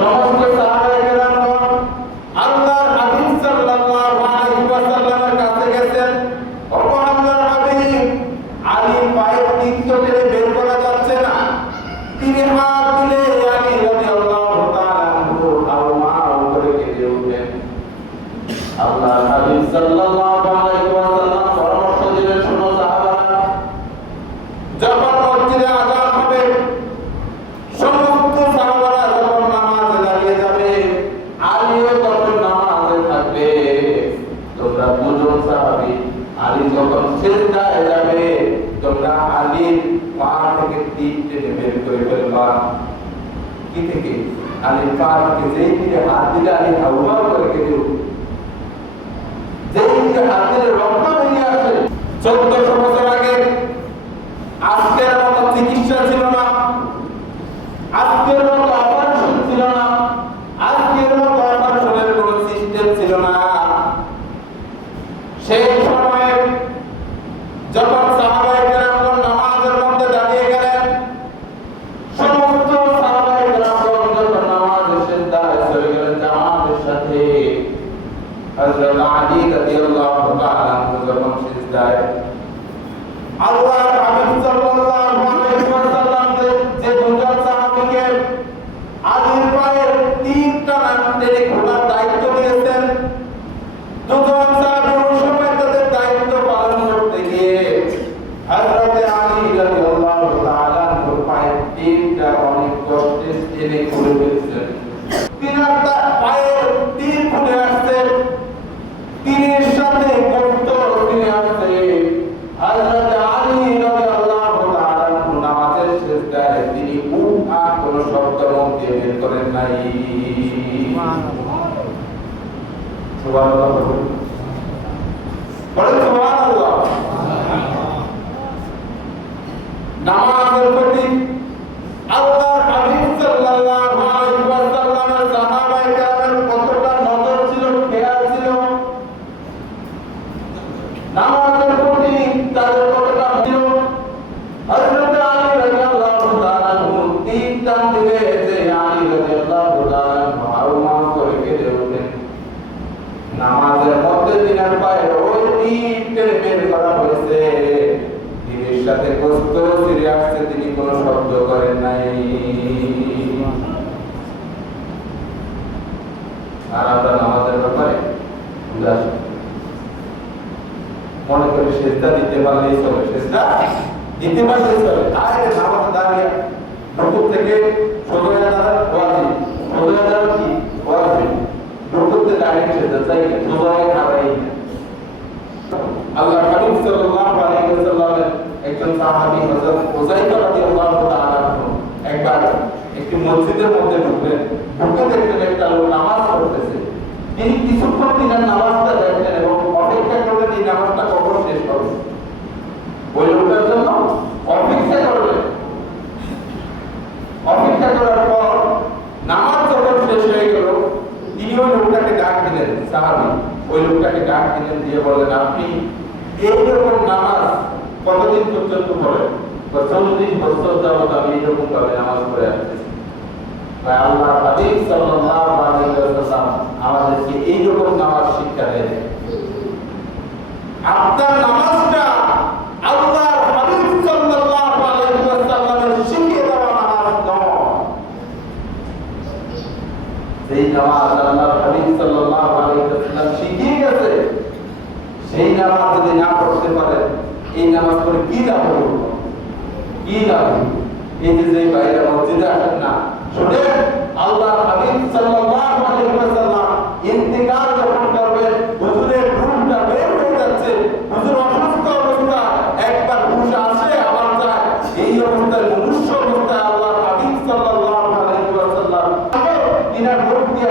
সমস্ত সাহাবায়ে কেরামগণ আল্লাহর হাবিব সাল্লাল্লাহু আলাইহি ওয়াসাল্লামের কাছে গেছেন। ওগো আল্লাহর হাবিব, আলীর পায়ের তীর্থ টেনে বের করা যাচ্ছে না। তিনি হাত দিলে আলী রাদিয়াল্লাহু তাআলা আনহু আও করে কেঁদে উঠলেন। আল্লাহর হাবিব সাল্লাল্লাহু আলাইহি ওয়াসাল্লাম পরামর্শ দিলেন, শোনো সাহাবারা, যখন মসজিদে আযান হবে, সমস্ত সাহাবারা যখন নামাজে দাঁড়িয়ে যাবে, আলীও তখন নামাজে থাকবে। তোমরা দুজন সাহাবী আলী যখন সিজদায় যাবে, তোমরা আলীর পা থেকে তীর টেনে বের করে ফেলবা। কি থেকে? আলীর পা থেকে যেই তীরে হাত দিলে আলী হাউমাউ করে কেঁদে উঠবে। যেই তীরে হাত দিলে রক্ত বেরিয়ে আসে। 1400 বছর আগে আজকের মতো চিকিৎসা ছিল না, আজকের মতো অপারেশন ছিল না, আজকের মতো অপারেশনের কোনো সিস্টেম ছিল না। সেই সময়ে যখন সাহাবায়ে কেরামগণ নামাজের মধ্যে দাঁড়িয়ে গেলেন, সমস্ত সাহাবায়ে কেরামগণ যখন নামাজের সিজদায় চলে গেলেন জামাতের সাথে, হযরত আলী রাদিয়াল্লাহু তাআলা যখন সিজদায়, আল্লাহর হাবিব সাল্লাল্লাহু আলাইহি ওয়াসাল্লাম যে দুজন সাহাবীকে আলীর পায়ের তীরটা টেনে খোলার দায়িত্ব দিয়েছেন, দুজন সাহাবী ওই সময় তাদের দায়িত্ব পালন করতে গিয়ে হযরত আলী রাদিয়াল্লাহু তাআলা পায়ের তীরটা অনেক কষ্টে টেনে খুলে ফেলেছেন। তিনার পায়ের তীর খুলে আসছে, তীরের সাথে কষ্ট ফিরে আসছে। হযরত আলী রাদিয়াল্লাহু তাআলা নামাজের সিজদায় তিনি উঠা কোনো শব্দ মুখ দিয়ে বের করেন নাই। সুবহানাল্লাহ, সুবহানাল্লাহ। নামাজের প্রতি আল্লাহর হাবিব সাল্লাল্লাহু আলাইহি ওয়াসাল্লামের সাহাবায়ে কেরামের কতটা নজর ছিল, খেয়াল ছিল। নামাজের প্রতি তাদের কতটা ছিল। হযরত আলী রাদিয়াল্লাহু তাআলা তীর টান দিলে যে আলী রাদিয়াল্লাহু তাআলা হাউমাউ করে কেঁদে উঠলেন। নামাজের মধ্যে তিনার পায়ে ওই তীর টেনে বের করা হয়েছে, তীরের সাথে কষ্ট ফিরে আসছে, তিনি কোনো শব্দ করেন নাই। আর আমরা নামাজের ব্যাপারে উদাস, মনে করি সিজদা দিতে পারলেই চলে, সিজদা দিতে পারলেই চলে। আরে নামাজে দাঁড়িয়ে রুকু থেকে সোজা দাঁড়ানো ওয়াজিব, সোজা দাঁড়ানো কি ওয়াজিব, রুকুতে দাঁড়িয়ে সিজদা চাই, সোজা দাঁড়াই। আল্লাহর হাবিব সাল্লাল্লাহু আলাইহি ওয়াসাল্লামের একজন সাহাবী হযরত হুযায়ফা রাদিয়াল্লাহু তাআলা একবার একটি মসজিদের মধ্যে ঢুকলেন, ঢুকে দেখলেন একটা লোক নামাজ পড়তেছে। তিনি কিছুক্ষণ তিনার নামাজটা দেখলেন এবং অপেক্ষা করলেন এই নামাজটা কখন শেষ হবে। ওই লোকটার জন্য অপেক্ষা করলেন। অপেক্ষা করার পর নামাজ যখন শেষ হয়ে গেল, তিনি ওই লোকটাকে ডাক দিলেন, সাহাবী ওই লোকটাকে ডাক দিলেন, দিয়ে বললেন, আপনি এইরকম নামাজ কতদিন পর্যন্ত পড়েন? 40 বছর যাবত আমি এইরকম ভাবে নামাজ পড়ে আসতেছি। আল্লাহর হাবিব সাল্লাল্লাহু আলাইহি ওয়াসাল্লাম আমাদেরকে এইরকম নামাজ শিক্ষা দেন। আপনার নামাজটা আল্লাহর হাবিব সাল্লাল্লাহু আলাইহি ওয়াসাল্লামের শিখিয়ে দেওয়া নামাজ নয়। সেই নামাজ আল্লাহর হাবিব সাল্লাল্লাহু আলাইহি ওয়াসাল্লাম শিখিয়ে গেছে, সেই নামাজ যদি না পড়তে পারেন, এই নামাজ পড়ে কি লাভ হলো? কি লাভ? এই যে বাইরে মসজিদে আসেন না, শুনেন আল্লাহর হাবিব সাল্লাল্লাহু আলাইহি ওয়াসাল্লাম ইন্তিকাল যখন করবেন, হুজুরের রূহটা বের হয়ে যাচ্ছে, হুজুর অসুস্থ অবস্থা, একবার হুশ আসে আবার যায়, এই অবস্থায় মনুষ্য অবস্থায় আল্লাহর হাবিব সাল্লাল্লাহু আলাইহি ওয়াসাল্লাম তিনার রূহ দিয়ে